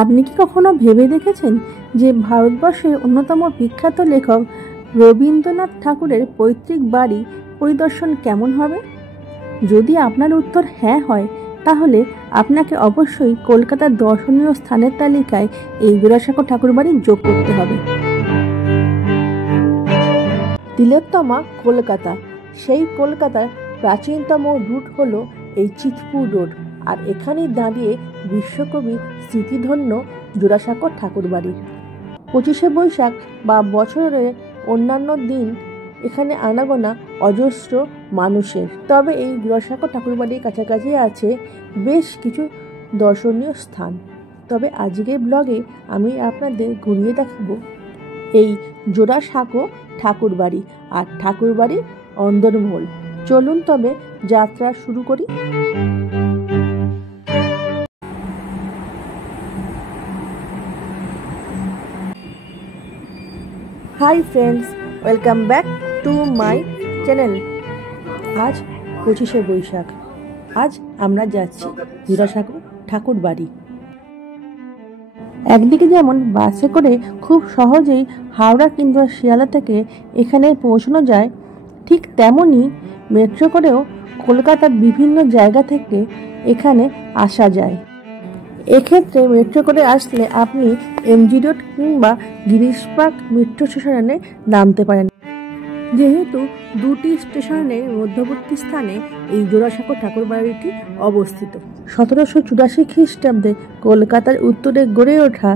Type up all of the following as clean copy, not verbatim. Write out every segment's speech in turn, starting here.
আপনি কি কখনো ভেবে দেখেছেন যে ভারতবর্ষের অন্যতম বিখ্যাত লেখক রবীন্দ্রনাথ ঠাকুরের পৈতৃক বাড়ি পরিদর্শন কেমন হবে? যদি আপনার উত্তর হ্যাঁ হয়, তাহলে আপনাকে অবশ্যই কলকাতার দর্শনীয় স্থানের তালিকায় এই জোড়াসাঁকো ঠাকুরবাড়ি যোগ করতে হবে। তিলোত্তমা কলকাতা, সেই কলকাতার প্রাচীনতম রুট হলো এই চিতপুর রোড, আর এখানেই দাঁড়িয়ে বিশ্বকবি স্মৃতিধন্য জোড়াসাঁকো ঠাকুরবাড়ি। 25শে বৈশাখ বা বছরের অন্যান্য দিন এখানে আনাগোনা অজস্র মানুষের। তবে এই জোড়াসাঁকো ঠাকুরবাড়ির কাছাকাছি আছে বেশ কিছু দর্শনীয় স্থান। তবে আজকের ব্লগে আমি আপনাদের ঘুরিয়ে দেখাবো এই জোড়াসাঁকো ঠাকুরবাড়ি আর ঠাকুরবাড়ির অন্দরমহল। চলুন তবে যাত্রা শুরু করি। Hi friends, welcome back to my channel. আজ 25শে বৈশাখ। আজ আমরা যাচ্ছি জোড়াসাঁকো ঠাকুরবাড়ি। একদিকে যেমন বাসে করে খুব সহজেই হাওড়া কিংবা শিয়ালদা থেকে এখানে পৌঁছানো যায়, ঠিক তেমনই মেট্রো করেও কলকাতার বিভিন্ন জায়গা থেকে এখানে আসা যায়। এক্ষেত্রে মেট্রো করে আসলে আপনি এমজি রোড কিংবা গিরিশ পার্ক মেট্রো স্টেশনে নামতে পারেন। যেহেতু দুটি স্টেশনের মধ্যবর্তী স্থানে এই জোড়াসাঁকো ঠাকুরবাড়িটি অবস্থিত। 1784 খ্রিস্টাব্দে কলকাতার উত্তরে গড়ে ওঠা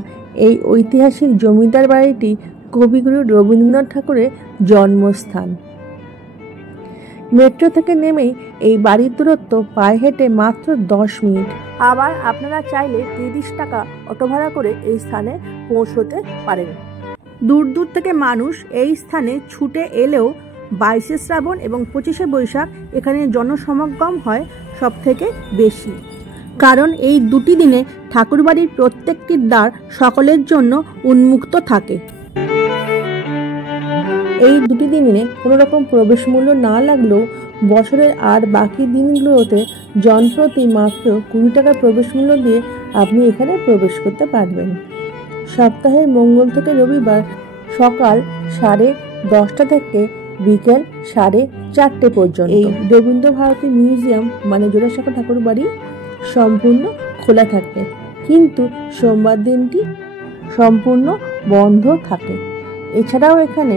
এই ঐতিহাসিক জমিদার বাড়িটি কবিগুরু রবীন্দ্রনাথ ঠাকুরের জন্মস্থান। মেট্রো থেকে নেমেই এই বাড়ির দূরত্ব পায়ে হেঁটে মাত্র 10 মিনিট। আবার আপনারা চাইলে 30 টাকা অটো ভাড়া করে এই স্থানে পৌঁছতে পারেন। দূর দূর থেকে মানুষ এই স্থানে ছুটে এলেও 22শে শ্রাবণ এবং 25শে বৈশাখ এখানে জনসমাগম হয় সব থেকে বেশি। কারণ এই দুটি দিনে ঠাকুরবাড়ির প্রত্যেকটি দ্বার সকলের জন্য উন্মুক্ত থাকে। এই দুটি দিনে কোনো রকম প্রবেশ মূল্য না লাগলেও বছরের আর বাকি দিনগুলোতে জনপ্রতি মাত্র 20 টাকা প্রবেশ মূল্য দিয়ে আপনি এখানে প্রবেশ করতে পারবেন। সপ্তাহের মঙ্গল থেকে রবিবার সকাল 10:30 থেকে বিকেল 4:30 পর্যন্ত এই রবীন্দ্র ভারতী মিউজিয়াম মানে জোড়াসাঁকো ঠাকুরবাড়ি সম্পূর্ণ খোলা থাকে, কিন্তু সোমবার দিনটি সম্পূর্ণ বন্ধ থাকে। এছাড়াও এখানে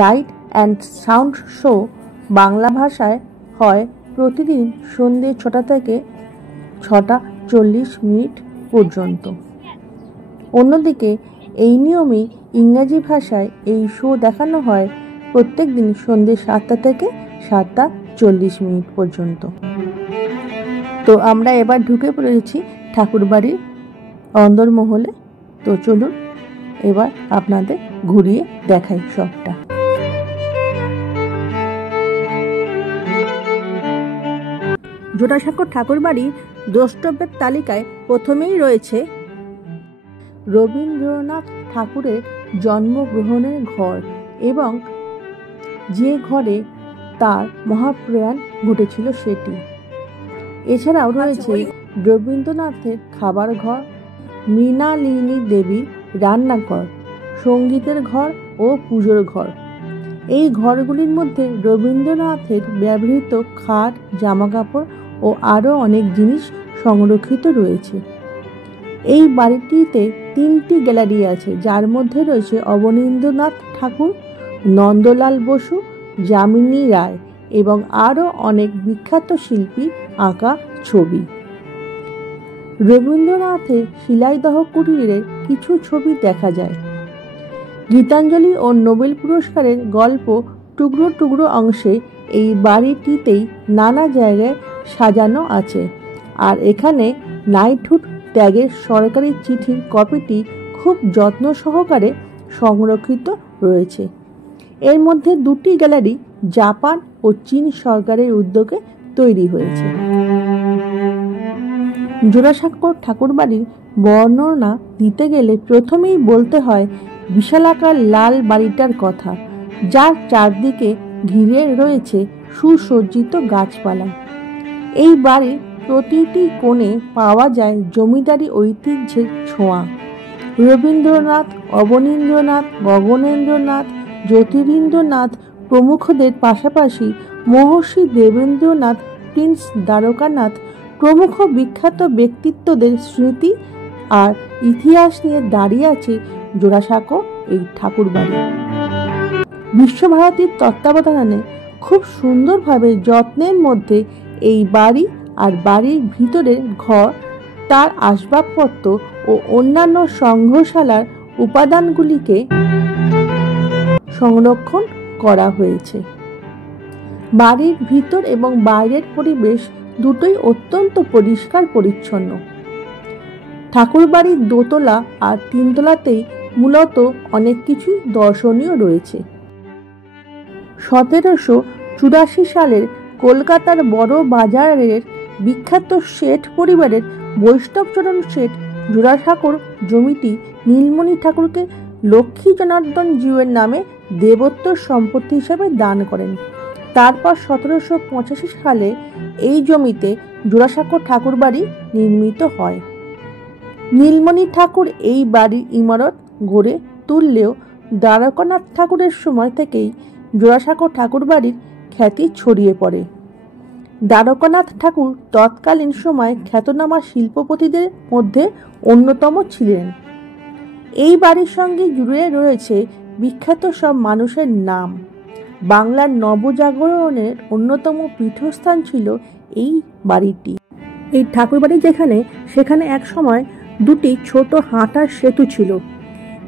light and sound show Bangla ভাষায় হয় প্রতিদিন সন্ধ্যে 6টা থেকে 6:40 পর্যন্ত। অন্যদিকে এই নিয়মেই ইংরাজি ভাষায় এই শো দেখানো হয় প্রত্যেক দিন সন্ধ্যে 7টা থেকে 7:40 পর্যন্ত। তো আমরা এবার ঢুকে পড়েছি ঠাকুরবাড়ির অন্দরমহলে। তো চলুন এবার আপনাদের ঘুরিয়ে দেখাই সবটা। জোড়াসাঁকো ঠাকুরবাড়ি দ্রষ্টব্যের তালিকায় প্রথমেই রয়েছে রবীন্দ্রনাথ ঠাকুরের জন্মগ্রহণের ঘর এবং যে ঘরে তার মহাপ্রয়াণ ঘটেছিল সেটি। এছাড়াও রয়েছে রবীন্দ্রনাথের খাবার ঘর, মৃণালিনী দেবীর রান্নাঘর, সঙ্গীতের ঘর ও পুজোর ঘর। এই ঘরগুলির মধ্যে রবীন্দ্রনাথের ব্যবহৃত খাট, জামাকাপড় ও আরও অনেক জিনিস সংরক্ষিত রয়েছে। এই বাড়িটিতে 3টি গ্যালারি আছে, যার মধ্যে রয়েছে অবনীন্দ্রনাথ ঠাকুর, নন্দলাল বসু, যামিনী রায় এবং আরও অনেক বিখ্যাত শিল্পীর আঁকা ছবি। রবীন্দ্রনাথের শিলাইদহ কুটিরের কিছু ছবি দেখা যায়। গীতাঞ্জলি ও নোবেল পুরস্কারের গল্প টুকরো টুকরো অংশে এই বাড়িটিতেই নানা জায়গায় সাজানো আছে। আর এখানে নাইটহুড ত্যাগের সরকারি চিঠির কপিটি খুব যত্ন সহকারে সংরক্ষিত রয়েছে। এর মধ্যে 2টি গ্যালারি জাপান ও চীন সরকারের উদ্যোগে তৈরি হয়েছে। জোড়াসাঁকো ঠাকুরবাড়ির বর্ণনা দিতে গেলে প্রথমেই বলতে হয় বিশালাকার লাল বাড়িটার কথা, যার চারদিকে ঘিরে রয়েছে সুসজ্জিত গাছপালা। এই বাড়ির প্রতিটি কোণে পাওয়া যায় জমিদারি ঐতিহ্যের ছোঁয়া। রবীন্দ্রনাথ, অবনীন্দ্রনাথ, গগনেন্দ্রনাথ, জ্যোতিরিন্দ্রনাথ প্রমুখদের পাশাপাশি মহর্ষি দেবেন্দ্রনাথ, প্রিন্স দ্বারকানাথ প্রমুখ বিখ্যাত ব্যক্তিত্বদের স্মৃতি আর ইতিহাস নিয়ে দাঁড়িয়ে আছে জোড়াসাঁকো এই ঠাকুরবাড়ি। বিশ্বভারতীর তত্ত্বাবধানে খুব সুন্দরভাবে যত্নের মধ্যে এই বাড়ি আর বাড়ির ভিতরের ঘর, তার আসবাবপত্র ও অন্যান্য সংগ্রহশালার উপাদানগুলিকে সংরক্ষণ করা হয়েছে। বাড়ির ভিতর এবং বাইরের পরিবেশ দুটোই অত্যন্ত পরিষ্কার পরিচ্ছন্ন। ঠাকুরবাড়ির দোতলা আর তিনতলাতেই মূলত অনেক কিছুই দর্শনীয় রয়েছে। 1784 সালের কলকাতার বড় বাজারের বিখ্যাত শেঠ পরিবারের বৈষ্ণবচরণ শেঠ জোড়াসাঁকোর জমিটি নীলমণি ঠাকুরকে লক্ষ্মী জনার্দন জিউয়ের নামে দেবোত্তর সম্পত্তি হিসাবে দান করেন। তারপর 1785 সালে এই জমিতে জোড়াসাঁকো ঠাকুরবাড়ি নির্মিত হয়। নীলমণি ঠাকুর এই বাড়ির ইমারত গড়ে তুললেও দ্বারকানাথ ঠাকুরের সময় থেকেই জোড়াসাঁকো ঠাকুরবাড়ির খ্যাতি ছড়িয়ে পড়ে। দ্বারকানাথ ঠাকুর তৎকালীন সময়ে খ্যাতনামা শিল্পপতিদের মধ্যে অন্যতম ছিলেন। এই বাড়ির সঙ্গে জুড়ে রয়েছে বিখ্যাত সব মানুষের নাম। বাংলার নবজাগরণের অন্যতম পীঠস্থান ছিল এই বাড়িটি। এই ঠাকুরবাড়ি যেখানে, সেখানে এক সময় দুটি ছোট হাঁটার সেতু ছিল।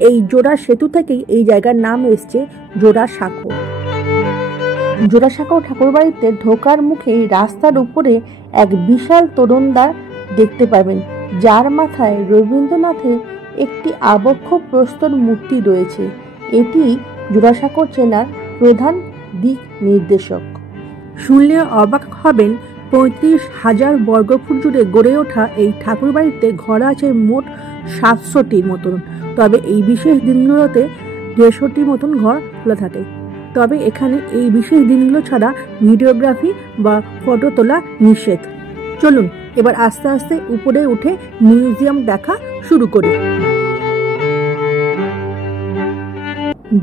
এই জোড়া সেতু থেকেই এই জায়গার নাম এসছে জোড়াসাঁকো। জোড়াসাঁকো ঠাকুরবাড়িতে ঢোকার মুখেই রাস্তার উপরে এক বিশাল তোরণদ্বার দেখতে পাবেন, যার মাথায় রবীন্দ্রনাথের একটি আবক্ষ প্রস্তর মূর্তি রয়েছে। এটি জোড়াসাঁকো চেনার প্রধান দিক নির্দেশক। শুনলে অবাক হবেন, 35,000 বর্গফুট জুড়ে গড়ে ওঠা এই ঠাকুরবাড়িতে ঘর আছে মোট 700টির মতন। তবে এই বিশেষ দিনগুলোতে 150টির মতন ঘর খোলা থাকে। তবে এখানে এই বিশেষ দিনগুলো ছাড়া ভিডিওগ্রাফি বা ফটো তোলা নিষেধ। চলুন এবার আস্তে আস্তে উপরে উঠে মিউজিয়াম দেখা শুরু করি।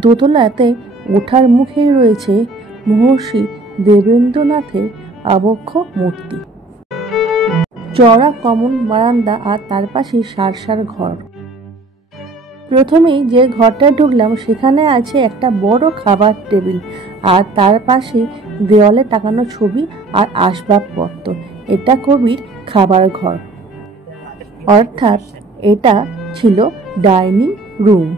দোতলাতে ওঠার মুখেই রয়েছে মহর্ষি দেবেন্দ্রনাথের আবক্ষ মূর্তি, চওড়া কমন বারান্দা আর তার পাশে সার ঘর। প্রথমেই যে ঘরটায় ঢুকলাম সেখানে আছে একটা বড় খাবার টেবিল, আর তার পাশে দেওয়ালে টাঙানো ছবি আর আসবাবপত্র। এটা কবির খাবার ঘর, অর্থাৎ এটা ছিল ডাইনিং রুম।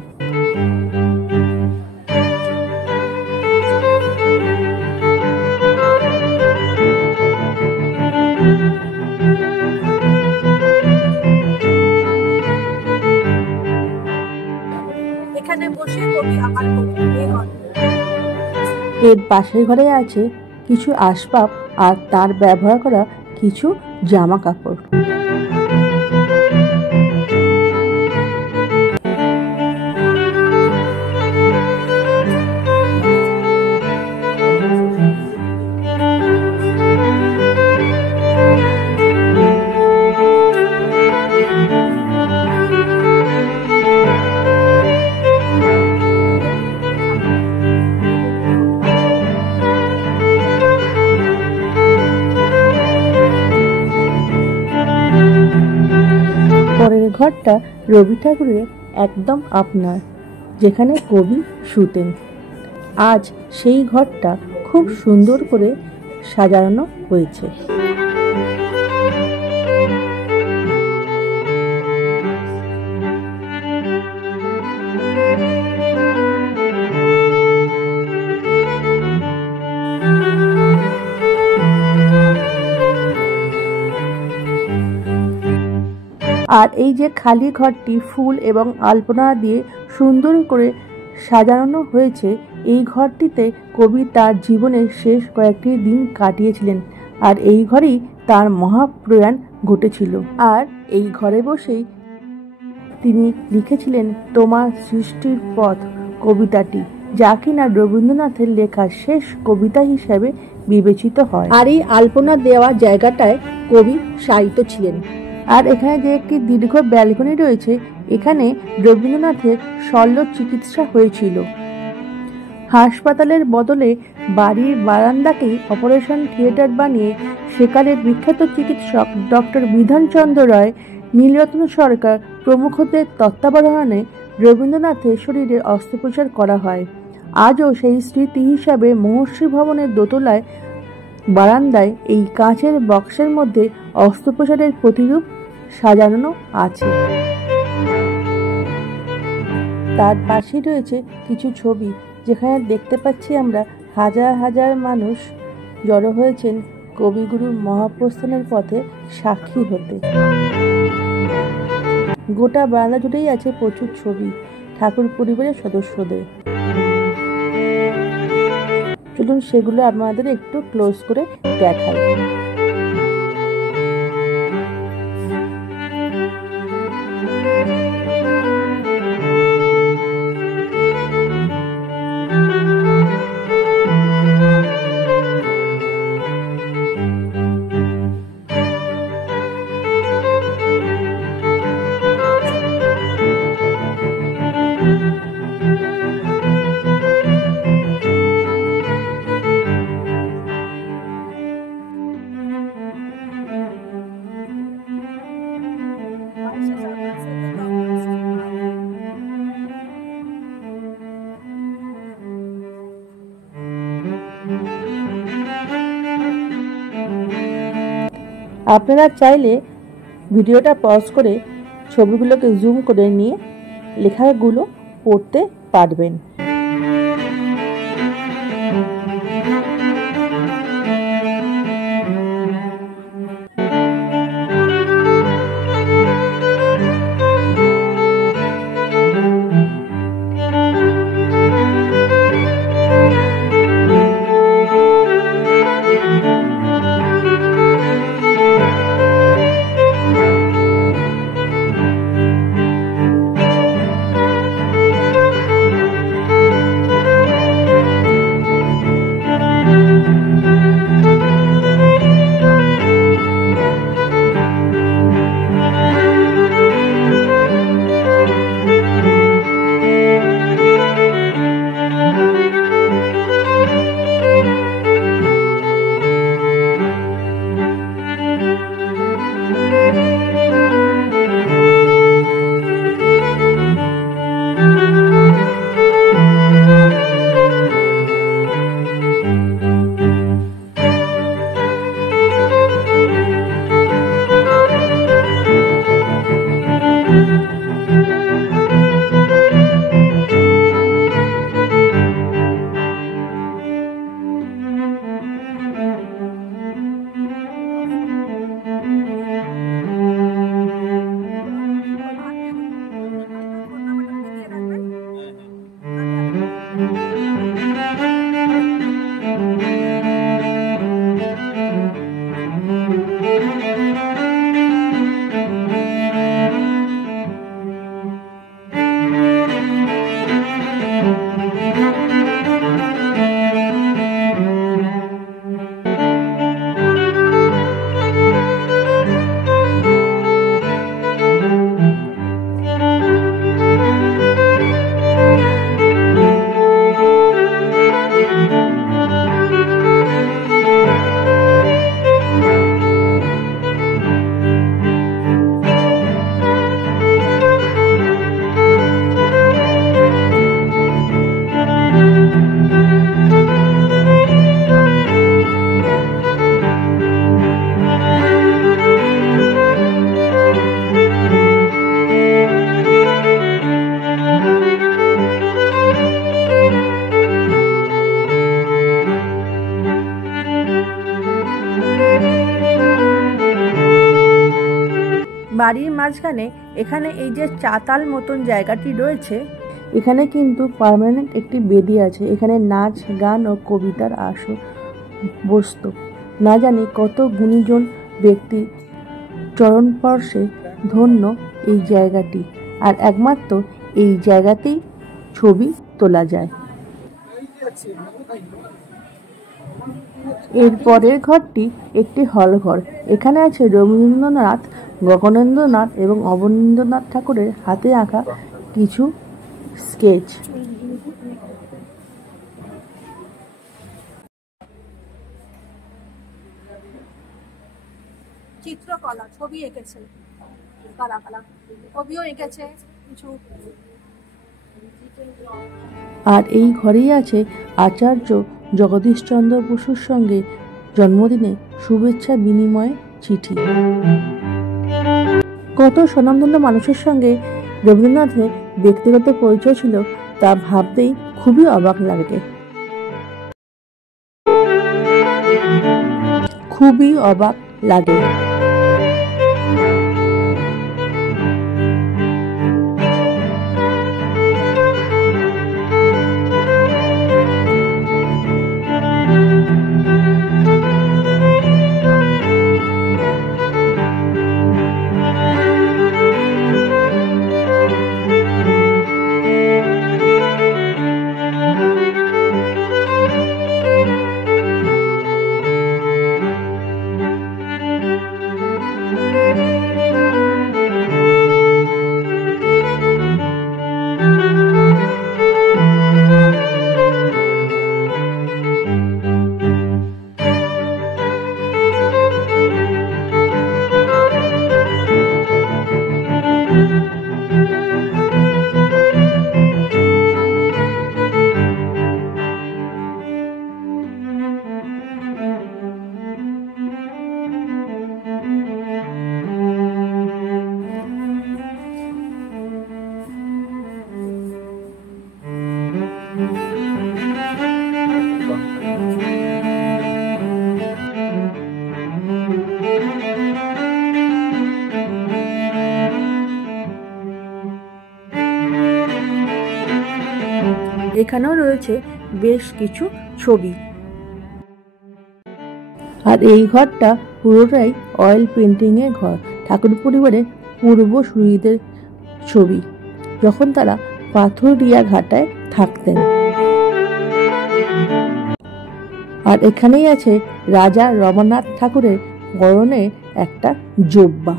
এর পাশের ঘরে আছে কিছু আসবাব আর তার ব্যবহার করা কিছু জামা কাপড়। পরের ঘরটা রবি ঠাকুরের একদম আপনার, যেখানে কবি শুতেন। আজ সেই ঘরটা খুব সুন্দর করে সাজানো হয়েছে। আর এই যে খালি ঘরটি ফুল এবং আলপনা দিয়ে সুন্দর করে সাজানো হয়েছে, এই ঘরটিতে কবি তার জীবনের শেষ কয়েকটি দিন কাটিয়েছিলেন, আর এই ঘরেই তার মহাপ্রয়াণ ঘটেছিল। আর এই ঘরে বসেই তিনি লিখেছিলেন তোমার সৃষ্টির পথ কবিতাটি, যা কিনা রবীন্দ্রনাথের লেখা শেষ কবিতা হিসেবে বিবেচিত হয়। আর এই আলপনা দেওয়া জায়গাটায় কবি সাহিত্য ছিলেন। আর এখানে যে একটি দীর্ঘ ব্যালকনি রয়েছে, এখানে রবীন্দ্রনাথের শল্য চিকিৎসা হয়েছিল। হাসপাতালের বদলে বাড়ির বারান্দাকেই অপারেশন থিয়েটার বানিয়ে সেকালের বিখ্যাত চিকিৎসক ডক্টর বিধানচন্দ্র রায়, নীলরত্ন সরকার প্রমুখদের তত্ত্বাবধানে রবীন্দ্রনাথের শরীরে অস্ত্রোপচার করা হয়। আজও সেই স্মৃতি হিসাবে মহর্ষি ভবনের দোতলায় বারান্দায় এই কাঁচের বক্সের মধ্যে অস্ত্রোপচারের প্রতিরূপ সাজানো আছে। তার পাশেই রয়েছে কিছু ছবি, যেখানে দেখতে পাচ্ছি আমরা হাজার হাজার মানুষ জড়ো হয়েছেন কবিগুরুর মহাপ্রস্থানের পথে সাক্ষী হতে। গোটা বারান্দা জুড়েই আছে প্রচুর ছবি ঠাকুর পরিবারের সদস্যদের। চলুন সেগুলো আপনাদের একটু ক্লোজ করে দেখাই। আপনারা চাইলে ভিডিওটা পজ করে ছবিগুলোকে জুম করে নিয়ে লেখাগুলো পড়তে পারবেন। বাড়ির মাঝখানে এখানে এই যে চাতাল মতন জায়গাটি রয়েছে, এখানে কিন্তু পার্মানেন্ট একটি বেদি আছে। এখানে নাচ গান ও কবিতার আসর বসত। না জানি কত গুণীজন ব্যক্তি চরণস্পর্শে ধন্য এই জায়গাটি। আর একমাত্র এই জায়গাতেই ছবি তোলা যায়। এর পরের ঘরটি একটি হল ঘর। এখানে আছে রবীন্দ্রনাথ, গগনেন্দ্রনাথ এবং অবনীন্দ্রনাথ ঠাকুরের হাতে আঁকা কিছু স্কেচ। চিত্রকলা, ছবি এঁকেছে, কালা কালা ছবিও এঁকেছে কিছু। আর এই ঘরেই আছে আচার্য জগদীশচন্দ্র বসুর সঙ্গে জন্মদিনে শুভেচ্ছা বিনিময় চিঠি। কত স্বনামধন্য মানুষের সঙ্গে রবীন্দ্রনাথের ব্যক্তিগত পরিচয় ছিল তা ভাবতেই খুবই অবাক লাগে, খুবই অবাক লাগে। এখানেও রয়েছে বেশ কিছু ছবি। আর এই ঘরটা পুরোটাই অয়েল পেন্টিং এর ঘর। ঠাকুর পরিবারের পূর্বসূরীদের ছবি, যখন তারা পাথুরিয়া ঘাটায় থাকতেন। আর এখানেই আছে রাজা রমানাথ ঠাকুরের পরনে একটা জোব্বা।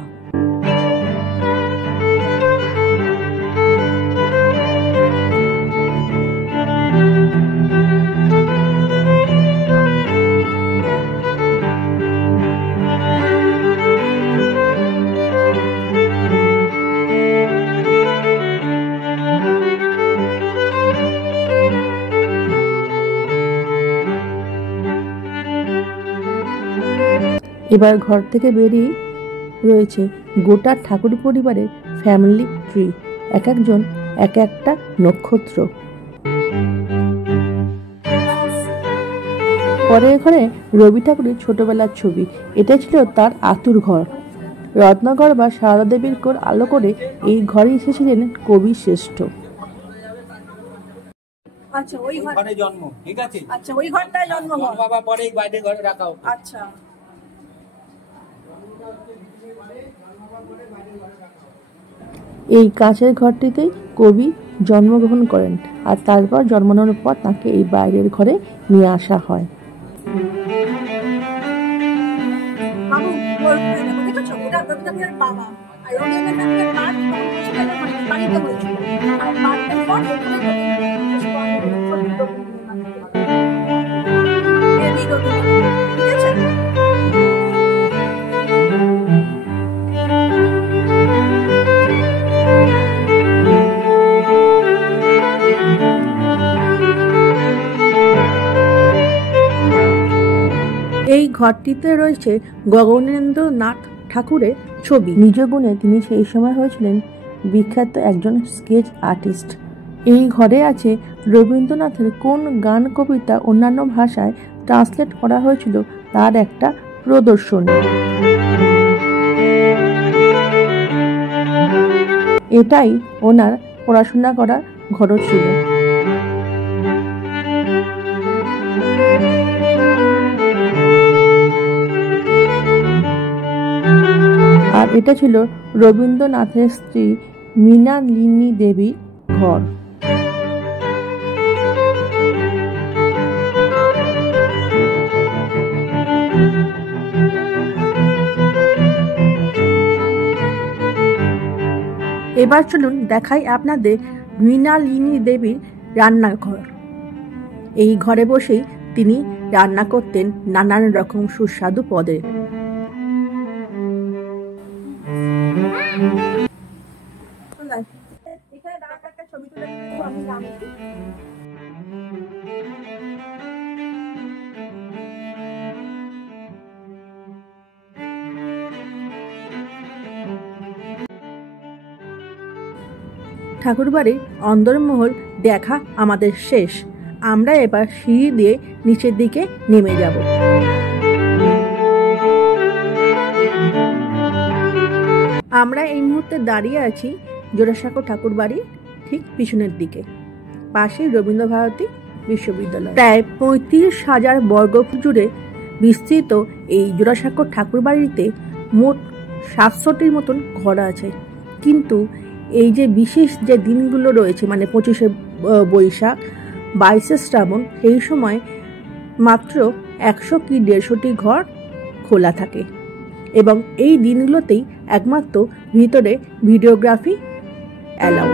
এবার ঘর থেকে বেরিয়ে রয়েছে গোটা ঠাকুর পরিবারের ফ্যামিলি ট্রি, এক একজন এক একটা নক্ষত্র। পরের ঘরে রবি ঠাকুরের ছোটবেলার ছবি। এটা ছিল তার আতুর ঘর। রত্নাকর বা সারদা দেবীর কোর আলো করে এই ঘরে এসেছিলেন কবি শ্রেষ্ঠ। আচ্ছা, ওই ঘরে জন্ম, ঠিক আছে। আচ্ছা, ওই ঘরটায় জন্মঘর, বাবা পরে বাইরে ঘরে রাখা হোক। আচ্ছা। এই কাঁচের ঘরটিতেই কবি জন্মগ্রহণ করেন, আর তারপর জন্মানোর পর তাকে এই বাইরের ঘরে নিয়ে আসা হয়। এই ঘরটিতে রয়েছে গগনেন্দ্রনাথ ঠাকুরের ছবি। নিজ গুণে তিনি সেই সময় হয়েছিলেন বিখ্যাত একজন স্কেচ আর্টিস্ট। এই ঘরে আছে রবীন্দ্রনাথের কোন গান কবিতা অন্যান্য ভাষায় ট্রান্সলেট করা হয়েছিল তার একটা প্রদর্শনী। এটাই ওনার পড়াশোনা করার ঘরও ছিল। আর এটা ছিল রবীন্দ্রনাথের স্ত্রী মৃণালিনী দেবীর ঘর। এবার চলুন দেখাই আপনাদের মৃণালিনী দেবীর রান্নাঘর। এই ঘরে বসেই তিনি রান্না করতেন নানান রকম সুস্বাদু পদের। এখানে দাঁড়াতে একটা ছবি তুলে দেবো আমি নাম। ঠাকুরবাড়ির অন্দরমহল দেখা আমাদের শেষ। আমরা এবার সিঁড়ি দিয়ে নিচের দিকে নেমে যাব। আমরা এই মুহূর্তে দাঁড়িয়ে আছি জোড়াসাঁকো ঠাকুরবাড়ির ঠিক পিছনের দিকে, পাশেই রবীন্দ্রভারতী বিশ্ববিদ্যালয়। প্রায় 35,000 বর্গফুট জুড়ে বিস্তৃত এই জোড়াসাঁকো ঠাকুরবাড়িতে মোট 700টির মতন ঘর আছে। কিন্তু এই যে বিশেষ যে দিনগুলো রয়েছে, মানে 25শে বৈশাখ, 22শে শ্রাবণ, সেই সময় মাত্র 100 কি 150টি ঘর খোলা থাকে এবং এই দিনগুলোতেই একমাত্র ভিতরে ভিডিওগ্রাফি অ্যালাউ।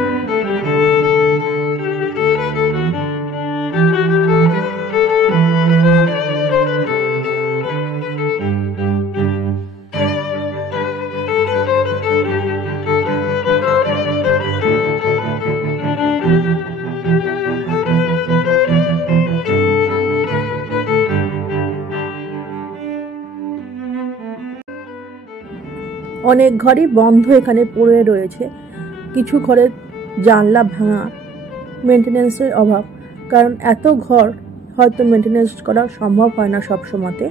অনেক ঘরই বন্ধ এখানে পড়ে রয়েছে, কিছু ঘরের জানলা ভাঙা, মেনটেন্যান্সের অভাব, কারণ এত ঘর হয়তো মেনটেন্যান্স করা সম্ভব হয় না সব সময়তে।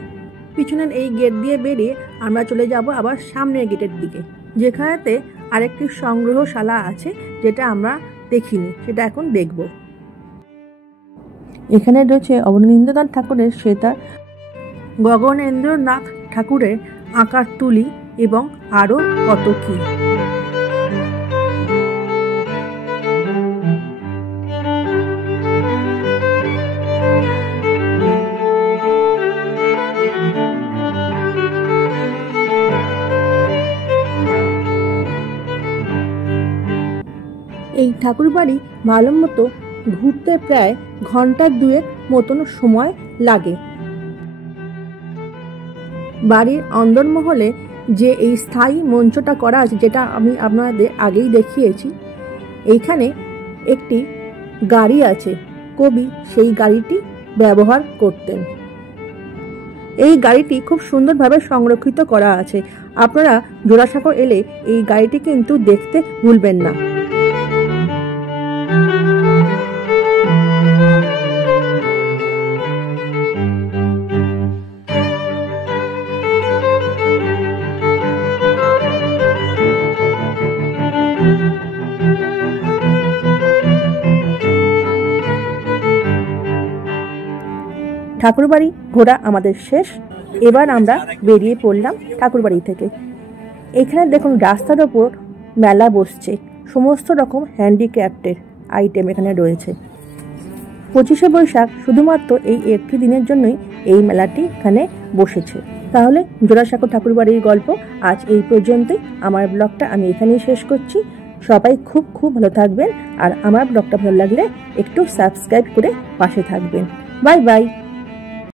পিছনের এই গেট দিয়ে বেরিয়ে আমরা চলে যাব আবার সামনের গেটের দিকে, যেখানেতে আরেকটি সংগ্রহশালা আছে, যেটা আমরা দেখিনি, সেটা এখন দেখব। এখানে রয়েছে অবনীন্দ্রনাথ ঠাকুরের সেতার, গগনেন্দ্রনাথ ঠাকুরের আঁকার তুলি এবং আরও কত কি। এই ঠাকুরবাড়ি ভালো মতো ঘুরতে প্রায় ঘন্টা 2 মতন সময় লাগে। বাড়ির অন্দরমহলে যে এই স্থায়ী মঞ্চটা করা আছে, যেটা আমি আপনাদের আগেই দেখিয়েছি, এইখানে একটি গাড়ি আছে, কবি সেই গাড়িটি ব্যবহার করতেন। এই গাড়িটি খুব সুন্দরভাবে সংরক্ষিত করা আছে। আপনারা জোড়াসাঁকো এলে এই গাড়িটি কিন্তু দেখতে ভুলবেন না। ঠাকুরবাড়ি ঘোরা আমাদের শেষ। এবার আমরা বেরিয়ে পড়লাম ঠাকুরবাড়ি থেকে। এখানে দেখুন রাস্তার ওপর মেলা বসছে, সমস্ত রকম হ্যান্ডিক্রাফটের আইটেম এখানে রয়েছে। 25শে বৈশাখ শুধুমাত্র এই একটি দিনের জন্যই এই মেলাটি এখানে বসেছে। তাহলে জোড়াসাঁকো ঠাকুরবাড়ির গল্প আজ এই পর্যন্তই। আমার ব্লগটা আমি এখানেই শেষ করছি। সবাই খুব খুব ভালো থাকবেন, আর আমার ব্লগটা ভালো লাগলে একটু সাবস্ক্রাইব করে পাশে থাকবেন। Bye bye.